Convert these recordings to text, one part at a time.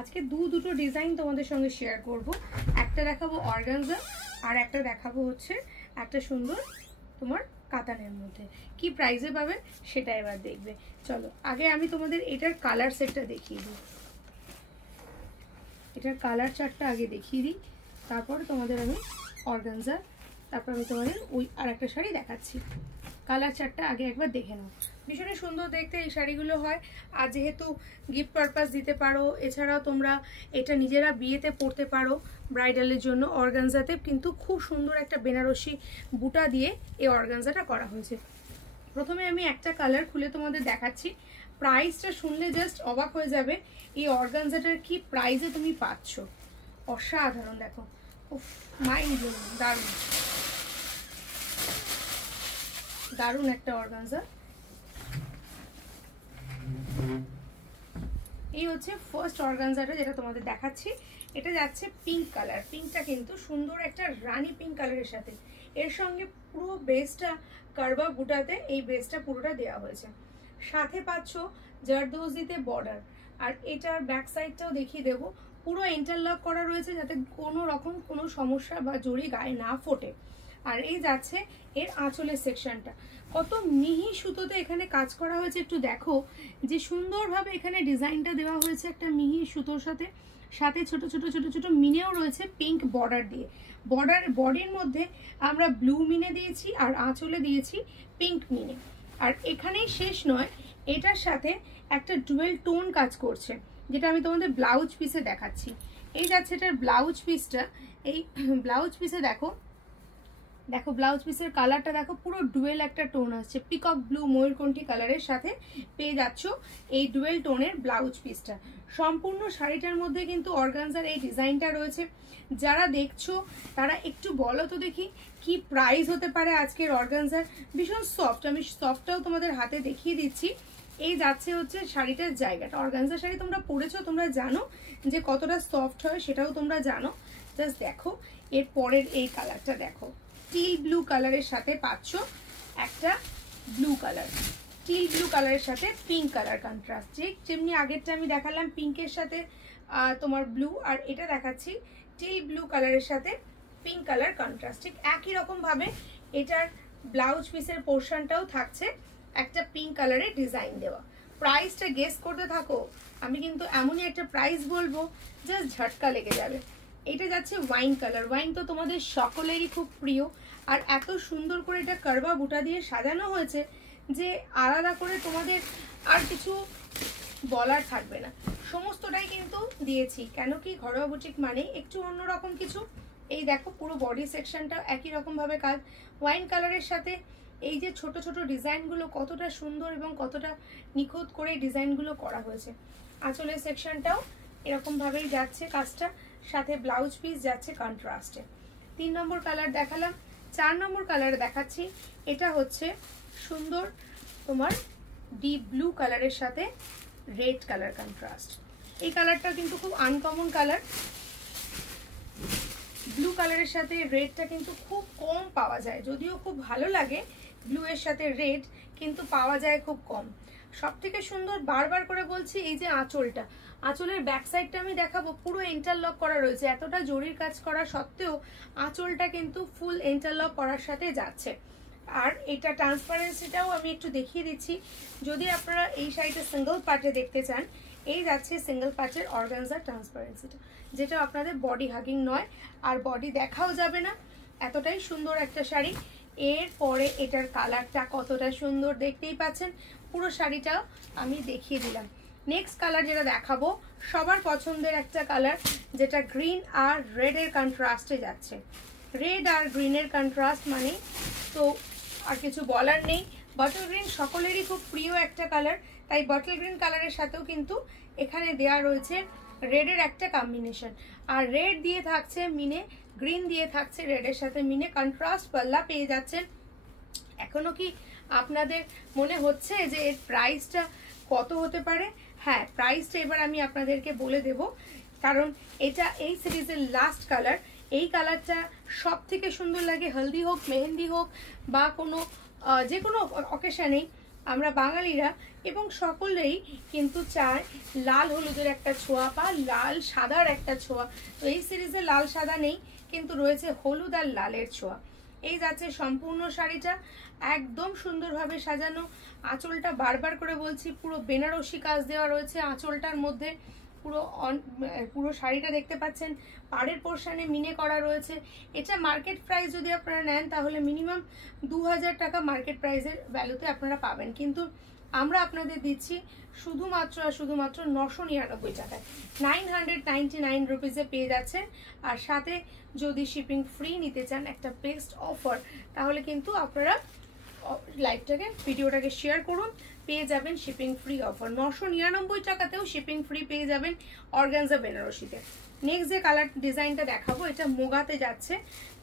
আজকে দুটো ডিজাইন তোমাদের সঙ্গে শেয়ার করব। একটা দেখাবো অর্গানজা আর একটা দেখাবো হচ্ছে একটা সুন্দর তোমার কাতানের মধ্যে। কি প্রাইসে পাবে সেটা এবার দেখবে। চলো আগে আমি তোমাদের এটার কালার সেটটা দেখিয়ে দিই, এটার কালার চার্টটা আগে দেখিয়ে দিই, তারপরে তোমাদের আমি অর্গানজা, তারপর আমি তোমাদের ওই আর একটা শাড়ি দেখাচ্ছি। কালার চার্টটা আগে একবার দেখে নাও। ভীষণই সুন্দর দেখতে এই শাড়িগুলো হয়, আর যেহেতু গিফট পারপাস দিতে পারো, এছাড়াও তোমরা এটা নিজেরা বিয়েতে পরতে পারো ব্রাইডালের জন্য। অর্গানজাতে কিন্তু খুব সুন্দর একটা বেনারসি বুটা দিয়ে এই অর্গানজাটা করা হয়েছে। প্রথমে আমি একটা কালার খুলে তোমাদের দেখাচ্ছি, প্রাইসটা শুনলে জাস্ট অবাক হয়ে যাবে এই অর্গানজাটার কি প্রাইসে তুমি পাচ্ছ। অসাধারণ, দেখো মাইন্ড ব্লোয়িং, দারুণ দারুণ একটা অর্গানজা। এই হচ্ছে ফার্স্ট অর্গানজাটা যেটা তোমাদের দেখাচ্ছি। এটা যাচ্ছে পিঙ্ক কালার, পিঙ্কটা কিন্তু সুন্দর একটা রানী পিঙ্ক কালারের সাথে। এর সঙ্গে পুরো বেসটা কারবা বুটাতে এই বেসটা পুরোটা দেওয়া হয়েছে। সাথে পাচ্ছ জারদোজিতে বর্ডার, আর এটার ব্যাক সাইডটাও দেখিয়ে দেবো। পুরো ইন্টারলক করা রয়েছে যাতে কোনো রকম কোনো সমস্যা বা জড়ি গায়ে না ফোটে। আর এই যাচ্ছে এর আঁচলের সেকশনটা, কত মিহি সুতোতে এখানে কাজ করা হয়েছে। একটু দেখো যে সুন্দরভাবে এখানে ডিজাইনটা দেওয়া হয়েছে একটা মিহি সুতোর সাথে, সাথে ছোট ছোট ছোট ছোট মিনেও রয়েছে পিঙ্ক বর্ডার দিয়ে। বডির মধ্যে আমরা ব্লু মিনে দিয়েছি আর আঁচলে দিয়েছি পিঙ্ক মিনে। আর এখানেই শেষ নয়, এটার সাথে একটা ডুয়েল টোন কাজ করছে, যেটা আমি তোমাদের ব্লাউজ পিসে দেখাচ্ছি। এই যাচ্ছে এটার ব্লাউজ পিসটা। এই ব্লাউজ পিসে দেখো দেখো ব্লাউজ পিসের কালারটা দেখো, পুরো ডুয়েল একটা টোন আসছে, পিকক ব্লু ময়ূরকণ্ঠী কালারের সাথে পেয়ে যাচ্ছ এই ডুয়েল টোনের ব্লাউজ পিসটা। সম্পূর্ণ শাড়িটার মধ্যে কিন্তু অর্গানজার এই ডিজাইনটা রয়েছে। যারা দেখছো তারা একটু বলো তো দেখি কি প্রাইস হতে পারে আজকের অর্গানজার। ভীষণ সফট, আমি সফটটাও তোমাদের হাতে দেখিয়ে দিচ্ছি। এই যাচ্ছে হচ্ছে শাড়িটার জায়গাটা। অর্গানজা শাড়ি তোমরা পরেছো, তোমরা জানো যে কতটা সফট হয়, সেটাও তোমরা জানো। জাস্ট দেখো এর পরের এই কালারটা দেখো, টিল ব্লু কালারের সাথে পাচ্ছ একটা ব্লু কালার, টিল ব্লু কালারের সাথে পিঙ্ক কালার কন্ট্রাস্ট। যেমনি আগেরটা আমি দেখালাম পিঙ্কের সাথে তোমার ব্লু, আর এটা দেখাচ্ছি টিল ব্লু কালারের সাথে পিঙ্ক কালার কন্ট্রাস্ট। ঠিক একই রকম ভাবে এটার ব্লাউজ পিসের পোর্শনটাও থাকছে একটা পিঙ্ক কালারের ডিজাইন দেওয়া। প্রাইসটা গেস করতে থাকো, আমি কিন্তু এমনই একটা প্রাইস বলবো জাস্ট ঝটকা লেগে যাবে। এটা যাচ্ছে ওয়াইন কালার। ওয়াইন তো তোমাদের সকলেরই খুব প্রিয়, আর এত সুন্দর করে এটা কারবা বুটা দিয়ে সাজানো হয়েছে যে আলাদা করে তোমাদের আর কিছু বলার থাকবে না। সমস্তটাই কিন্তু দিয়েছি, কেন কি ঘরোয়া বুটিক মানে একটু অন্যরকম কিছু। এই দেখো পুরো বডি সেকশনটা একই রকম ভাবে কাজ। ওয়াইন কালারের সাথে এই যে ছোট ছোট ডিজাইনগুলো কতটা সুন্দর এবং কতটা নিখুঁত করে ডিজাইনগুলো করা হয়েছে। আঁচলের সেকশনটাও এরকম ভাবেই যাচ্ছে কাজটা, সাথে ব্লাউজ পিস যাচ্ছে কন্ট্রাস্টে। 3 নম্বর কালার দেখালাম, 4 নম্বর কালার দেখাচ্ছি। এটা হচ্ছে সুন্দর তোমার ডিপ ব্লু কালারের সাথে রেড কালার কন্ট্রাস্ট। এই কালারটা কিন্তু খুব আনকমন কালার। ব্লু কালারের সাথে রেডটা কিন্তু খুব কম পাওয়া যায়, যদিও খুব ভালো লাগে ব্লু এর সাথে রেড, কিন্তু পাওয়া যায় খুব কম। সব থেকে সুন্দর বারবার করে বলছি এই যে আঁচলটা, আঁচলের ব্যাক সাইডটা আমি দেখাবো, পুরো ইন্টারলক করা রয়েছে। এতটা জরির কাজ করা সত্ত্বেও আঁচলটা কিন্তু ফুল ইন্টারলক করার সাথে যাচ্ছে। আর এটা ট্রান্সপারেন্সিটাও আমি একটু দেখিয়ে দিচ্ছি, যদি আপনারা এই শাড়িটা সিঙ্গেল পার্টে দেখতে চান। এই যাচ্ছে সিঙ্গেল পার্টের অর্গানজা ট্রান্সপারেন্সিটা, যেটা আপনাদের বডি হাগিং নয় আর বডি দেখাও যাবে না, এতটাই সুন্দর একটা শাড়ি। এরপরে এটার কালারটা কতটা সুন্দর দেখতেই পাচ্ছেন, পুরো শাড়িটাও আমি দেখিয়ে দিলাম। নেক্সট কালার যেটা দেখাবো সবার পছন্দের একটা কালার, যেটা গ্রিন আর রেডের কন্ট্রাস্টে যাচ্ছে। রেড আর গ্রিনের কন্ট্রাস্ট মানে তো আর কিছু বলার নেই। বটল গ্রিন সকলেরই খুব প্রিয় একটা কালার, তাই বটল গ্রিন কালারের সাথেও কিন্তু এখানে দেয়া রয়েছে রেডের একটা কম্বিনেশন। আর রেড দিয়ে থাকছে মিনে, গ্রিন দিয়ে থাকছে রেডের সাথে মিনে, কন্ট্রাস্ট পাল্লা পেয়ে যাচ্ছেন। এখনো কি আপনাদের মনে হচ্ছে যে এর প্রাইসটা কত হতে পারে? হ্যাঁ, প্রাইসটা এবার আমি আপনাদেরকে বলে দেব, কারণ এটা এই সিরিজের লাস্ট কালার। এই কালারটা সব থেকে সুন্দর লাগে, হলদি হোক, মেহেন্দি হোক বা কোনো যে কোনো অকেশনেই আমরা বাঙালিরা এবং সকলেই কিন্তু চায় লাল হলুদের একটা ছোঁয়া বা লাল সাদার একটা ছোঁয়া। তো এই সিরিজে লাল সাদা নেই, কিন্তু রয়েছে হলুদ আর লালের ছোঁয়া। এই যাচ্ছে সম্পূর্ণ শাড়িটা, একদম সুন্দরভাবে সাজানো। আঁচলটা বারবার করে বলছি পুরো বেনারসি কাজ দেওয়া রয়েছে আঁচলটার মধ্যে। পুরো শাড়িটা দেখতে পাচ্ছেন পাড়ের পোর্শনে মিনে করা রয়েছে। এটা মার্কেট প্রাইস যদি আপনারা নেন তাহলে মিনিমাম 2000 টাকা মার্কেট প্রাইসের ভ্যালুতে আপনারা পাবেন, কিন্তু আমরা আপনাদের দিচ্ছি শুধুমাত্র আর শুধুমাত্র 999 টাকায়, 999 রুপিসে পেয়ে যাচ্ছেন। আর সাথে যদি শিপিং ফ্রি নিতে চান, একটা বেস্ট অফার, তাহলে কিন্তু আপনারা লাইভটাকে ভিডিওটাকে শেয়ার করুন, পেয়ে যাবেন শিপিং ফ্রি অফার। 999 টাকাতেও শিপিং ফ্রি পেয়ে যাবেন অর্গানজা বেনারসিতে। নেক্সট যে কালার ডিজাইনটা দেখাবো, এটা মোগাতে যাচ্ছে,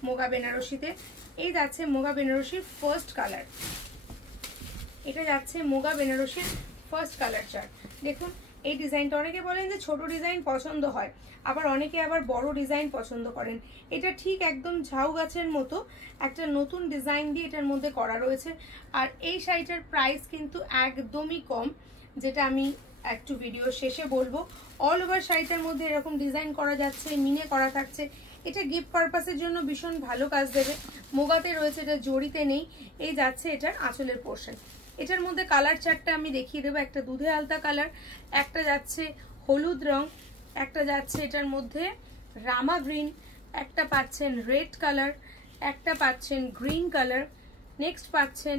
মোগা বেনারসিতে। এই যাচ্ছে মোগা বেনারসির ফার্স্ট কালার, এটা যাচ্ছে মোগা বেনারসির ফার্স্ট কালার চার্ট। দেখুন এই ডিজাইনটা, অনেকে বলেন যে ছোট ডিজাইন পছন্দ হয়, আবার অনেকে আবার বড় ডিজাইন পছন্দ করেন। এটা ঠিক একদম ঝাউ গাছের মতো একটা নতুন ডিজাইন দিয়ে এটার মধ্যে করা রয়েছে। আর এই শাড়িটার প্রাইস কিন্তু একদমই কম, যেটা আমি একটু ভিডিও শেষে বলবো। অল ওভার শাড়িটার মধ্যে এরকম ডিজাইন করা যাচ্ছে, মিনে করা থাকছে। এটা গিফট পারপাসের জন্য ভীষণ ভালো কাজ দেবে। মোগাতে রয়েছে, এটা জড়িতে নেই। এই যাচ্ছে এটার আঁচলের পোর্শন। এটার মধ্যে কালার চারটা আমি দেখিয়ে দেবো। একটা দুধে আলতা কালার, একটা যাচ্ছে হলুদ রং, একটা যাচ্ছে এটার মধ্যে রামা গ্রিন, একটা পাচ্ছেন রেড কালার, একটা পাচ্ছেন গ্রিন কালার, নেক্সট পাচ্ছেন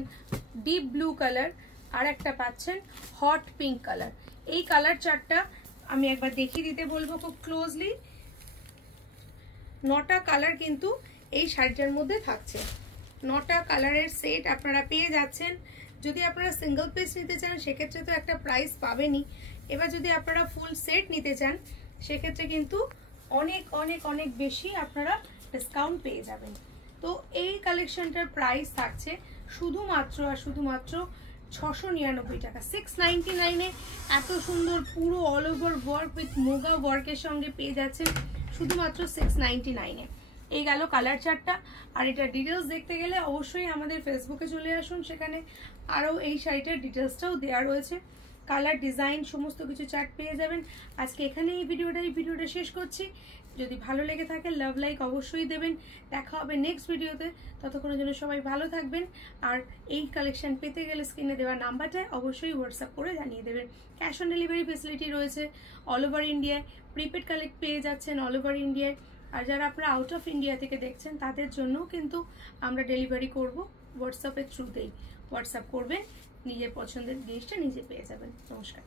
ডিপ ব্লু কালার, আর একটা পাচ্ছেন হট পিঙ্ক কালার। এই কালার চারটা আমি একবার দেখিয়ে দিতে বলবো খুব ক্লোজলি। 9টা কালার কিন্তু এই শাড়িটার মধ্যে থাকছে। 9টা কালারের সেট আপনারা পেয়ে যাচ্ছেন। যদি আপনারা সিঙ্গেল পিস নিতে চান সেক্ষেত্রে তো একটা প্রাইস পাবেনই, এবার যদি আপনারা ফুল সেট নিতে চান সেক্ষেত্রে কিন্তু অনেক অনেক অনেক বেশি আপনারা ডিসকাউন্ট পেয়ে যাবেন। তো এই কালেকশনটার প্রাইস থাকছে শুধুমাত্র আর শুধুমাত্র 699 টাকা। 699-এ এত সুন্দর পুরো all over work with Muga ওয়ার্কের সঙ্গে পেয়ে যাচ্ছেন শুধুমাত্র 699-এ। এই গেল কালার চার্টটা। আর এটা ডিটেলস দেখতে গেলে অবশ্যই আমাদের ফেসবুকে চলে আসুন, সেখানে আরও এই শাড়িটার ডিটেলসটাও দেওয়া রয়েছে। কালার ডিজাইন সমস্ত কিছু চার্ট পেয়ে যাবেন। আজকে এখানে এই ভিডিওটা শেষ করছি। যদি ভালো লেগে থাকে লাভ লাইক অবশ্যই দেবেন। দেখা হবে নেক্সট ভিডিওতে, ততক্ষণের জন্য সবাই ভালো থাকবেন। আর এই কালেকশন পেতে গেলে স্ক্রিনে দেওয়া নাম্বারটায় অবশ্যই হোয়াটসঅ্যাপ করে জানিয়ে দেবেন। ক্যাশ অন ডেলিভারি ফেসিলিটি রয়েছে অল ওভার ইন্ডিয়ায়। প্রিপেড কালেক্ট পেয়ে যাচ্ছেন অল ওভার ইন্ডিয়ায়। আর যারা আপনারা আউট অফ ইন্ডিয়া থেকে দেখছেন তাদের জন্যও কিন্তু আমরা ডেলিভারি করব হোয়াটসঅ্যাপের থ্রুতেই। হোয়াটসঅ্যাপ করবেন, নিজের পছন্দের জিনিসটা নিজে পেয়ে যাবেন। নমস্কার।